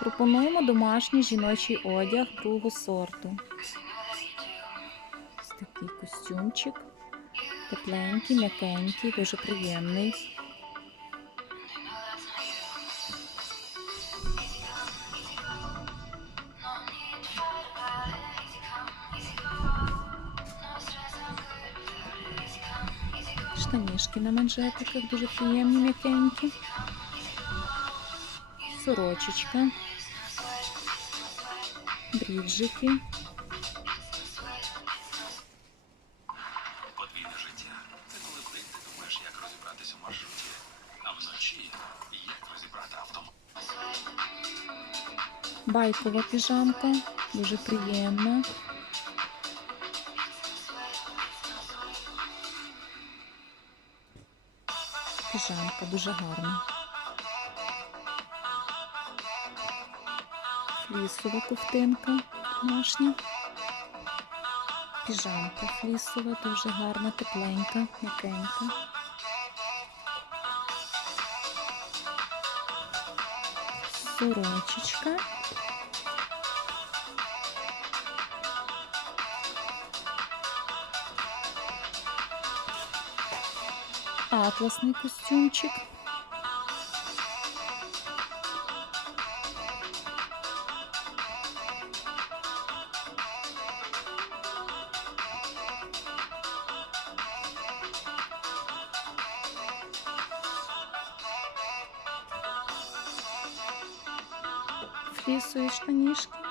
Пропонуємо домашній жіночий одяг другого сорту. Ось такий костюмчик. Тепленький, м'якенький, дуже приємний. Штанішки на манжетиках дуже приємні, м'якенькі. Сорочечка. Бріджики. Подвійне життя це коли вдень ти думаєш, як розібратися у маршруті, а вночі як розібрати автомобіль. Байкова піжамка. Дуже приємна. Піжамка дуже гарна. Флісова ковтинка домашня. Піжамка флісова, дуже гарна, тепленька, м'якенька. Сорочечка. Атласний костюмчик. Флісові штанішки.